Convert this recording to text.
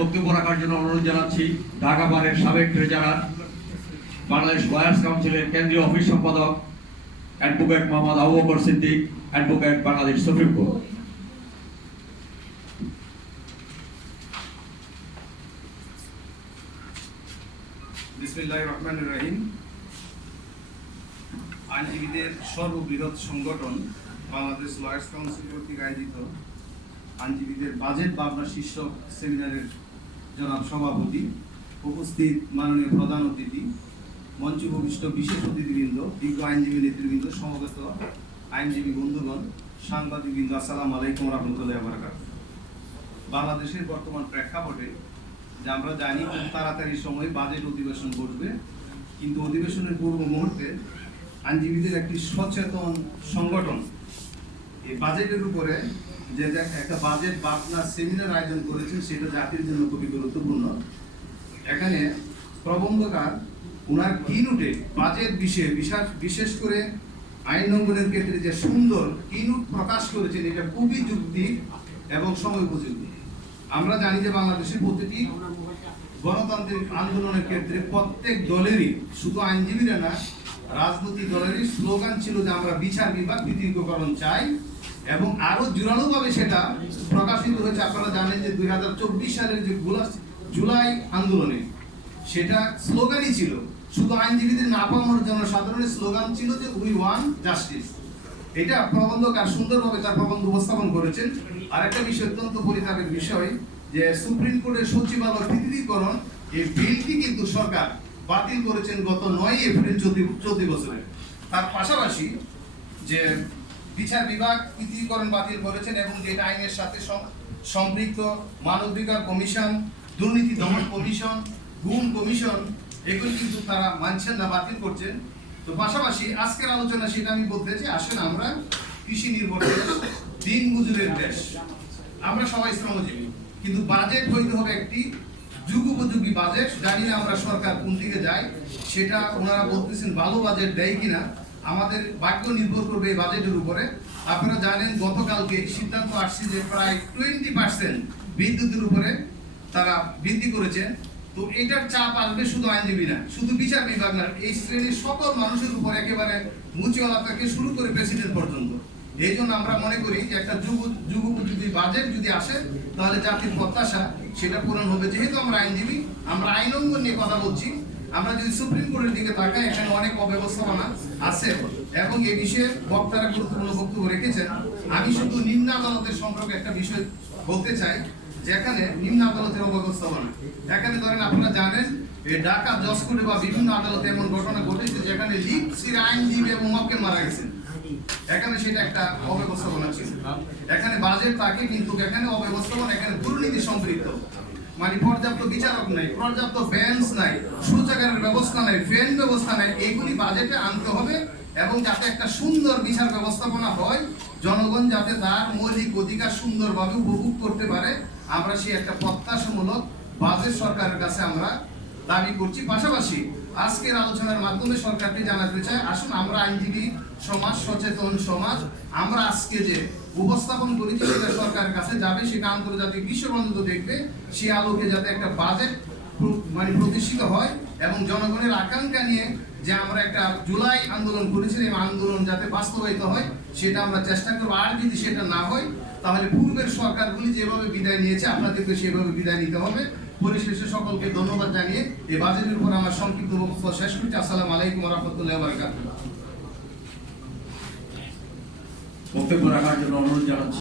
বক্তব্য রাখার জন্য অনুরোধ জানাচ্ছি ঢাকা বারের সাবেক ট্রেজারার, বাংলাদেশ লয়ার্স কাউন্সিলের কেন্দ্রীয় অফিস সম্পাদক advocate Mohammad Abu Bakr Siddique, advocate Bangladesh supreme court. বিসমিল্লাহির রহমানির রহিম। আইনজীবীদের সর্ববৃহৎ সংগঠন বাংলাদেশ লয়ার্স কাউন্সিল কর্তৃক আয়োজিত আইনজীবীদের বাজেট ভাবনা শীর্ষক সেমিনারের জনাব সভাপতি, উপস্থিত মাননীয় প্রধান অতিথি, মঞ্চে উপবিষ্ট বিশেষ অতিথিবৃন্দ, বিজ্ঞ আইনজীবী নেতৃবৃন্দ, সমবেত আইনজীবী বন্ধুগণ, সাংবাদিকবৃন্দ, আসসালামু আলাইকুম রহমতুল্লাহি ওয়া বারাকাতুহু। বাংলাদেশের বর্তমান প্রেক্ষাপটে যে আমরা জানি খুব তাড়াতাড়ি সময় বাজেট অধিবেশন বসবে, কিন্তু অধিবেশনের পূর্ব মুহূর্তে আইনজীবীদের একটি সচেতন সংগঠন এই বাজেটের উপরে যে একটা বাজেট ভাবনা সেমিনার আয়োজন করেছেন, সেটা জাতির জন্য খুবই গুরুত্বপূর্ণ। এখানে প্রবন্ধকার ওনার কিনুটে বাজেট বিষয়ে বিশেষ করে আইন অঙ্গনের ক্ষেত্রে যে সুন্দর কিনুট প্রকাশ করেছেন, এটা খুবই যুক্তি এবং সময় উপযোগী। আমরা জানি যে বাংলাদেশের প্রতিটি গণতান্ত্রিক আন্দোলনের ক্ষেত্রে প্রত্যেক দলেরই, শুধু আইনজীবীরা না, রাজনৈতিক দলেরই স্লোগান ছিল যে আমরা বিচার বিভাগ বিকেন্দ্রীকরণ চাই, এবং আরো জোরালোভাবে সেটা প্রকাশিত হয়েছে। আপনারা জানেন যে 2024 সালের যে জুলাই আন্দোলনে সেটা স্লোগানই ছিল, শুধু আইনজীবীদের না পাওয়ার জন্য সাধারণের স্লোগান ছিল যে উই ওয়ান্ট জাস্টিস। এটা প্রবন্ধকার সুন্দরভাবে তার প্রবন্ধ উপস্থাপন করেছেন। আর একটা বিষয় অত্যন্ত পরিতাপের বিষয় যে সুপ্রিম কোর্টের সচিবালয় পৃথিবীকরণ এই বিলটি কিন্তু সরকার বাতিল করেছেন গত 9 এপ্রিল চলতি বছরে। তার পাশাপাশি যে বিচার বিভাগ পৃথিবীকরণ বাতিল করেছেন এবং যেটা আইনের সাথে সম্পৃক্ত মানবাধিকার কমিশন, দুর্নীতি দমন কমিশন, গুম কমিশন, এগুলো কিন্তু তারা মানছেন না, বাতিল করছেন। তো পাশাপাশি আজকের আলোচনা সেটা আমি বলতে চাই, আসেন আমরা কৃষি নির্ভর দেশ, দিন মজুরের দেশ, আমরা সবাই শ্রমজীবী, কিন্তু বাজেট হইতে হবে একটি যুগোপযোগী বাজেট। জানি না আমরা সরকার কোন দিকে যায়, সেটা ওনারা বলতেছেন ভালো বাজেট দেয় কিনা, আমাদের ভাগ্য নির্ভর করবে এই বাজেটের উপরে। আপনারা জানেন গতকালকে সিদ্ধান্ত আসছে যে প্রায় 20% বিদ্যুতের উপরে তারা বৃদ্ধি করেছে। তো এটার চাপ আসবে শুধু আইনজীবী না, শুধু বিচার বিভাগ না, এই শ্রেণীর সকল মানুষের উপর, একেবারে মুচিওয়ালা থেকে শুরু করে প্রেসিডেন্ট পর্যন্ত। এই জন্য আমরা মনে করি যে একটা যুগোপযোগী বাজেট যদি আসে, তাহলে জাতির প্রত্যাশা সেটা পূরণ হবে। যেহেতু আমরা আইনজীবী, আমরা আইন অঙ্গন নিয়ে কথা বলছি, আমরা যদি সুপ্রিম কোর্টের দিকে তাকাই, এখানে অনেক অব্যবস্থাপনা আছে এবং এই বিষয়ে বক্তারা গুরুত্বপূর্ণ বক্তব্য রেখেছেন। আমি শুধু নিম্ন আদালতের সম্পর্কে একটা বিষয় বলতে চাই, যেখানে নিম্ন আদালতের অব্যবস্থাপনা, এখানে ধরেন আপনারা জানেন ঢাকা জজ কোর্টে বা বিভিন্ন আদালতে এমন ঘটনা ঘটেছে যেখানে লিপ্সির আইনজীবী এবং মক্কেল মারা গেছেন, এখানে সেটা একটা অব্যবস্থাপনা ছিল। এখানে বাজেট থাকে কিন্তু এখানে অব্যবস্থাপনা, এখানে দুর্নীতি সম্পৃক্ত, মানে পর্যাপ্ত বিচারক নাই, পর্যাপ্ত বেঞ্চ নাই, শৌচাগারের ব্যবস্থা নাই, ফ্যান ব্যবস্থা নাই, এগুলি বাজেটে আনতে হবে এবং যাতে একটা সুন্দর বিচার ব্যবস্থাপনা হয়, জনগণ যাতে তার মৌলিক অধিকার সুন্দরভাবে উপভোগ করতে পারে, আমরা সেই একটা প্রত্যাশামূলক বাজেট সরকারের কাছে আমরা দাবি করছি। পাশাপাশি আজকের আলোচনার মাধ্যমে সরকারকে জানাতে চাই, আসুন আমরা আইনজীবী সমাজ, সচেতন সমাজ, আমরা আজকে যে উপস্থাপন করেছি সেটা সরকারের কাছে যাবে, সেটা আন্তর্জাতিক বিশ্ববন্ধ দেখবে, সেই আলোকে যাতে একটা বাজেট মানে প্রতিষ্ঠিত হয় এবং জনগণের আকাঙ্ক্ষা নিয়ে যে আমরা একটা জুলাই আন্দোলন করেছিলাম, এই আন্দোলন যাতে বাস্তবায়িত হয় সেটা আমরা চেষ্টা করবো। আর যদি সেটা না হয়, তাহলে পূর্বের সরকারগুলি যেভাবে বিদায় নিয়েছে আপনাদেরকে সেভাবে বিদায় নিতে হবে। পরিশেষে সকলকে ধন্যবাদ জানিয়ে এই বাজেটের উপর আমার সংক্ষিপ্ত বক্তব্য শেষ করছি। আসসালামু আলাইকুম ওয়া রাহমাতুল্লাহি ওয়া বারাকাতুহু। বক্তব্য রাখার জন্য অনুরোধ জানাচ্ছি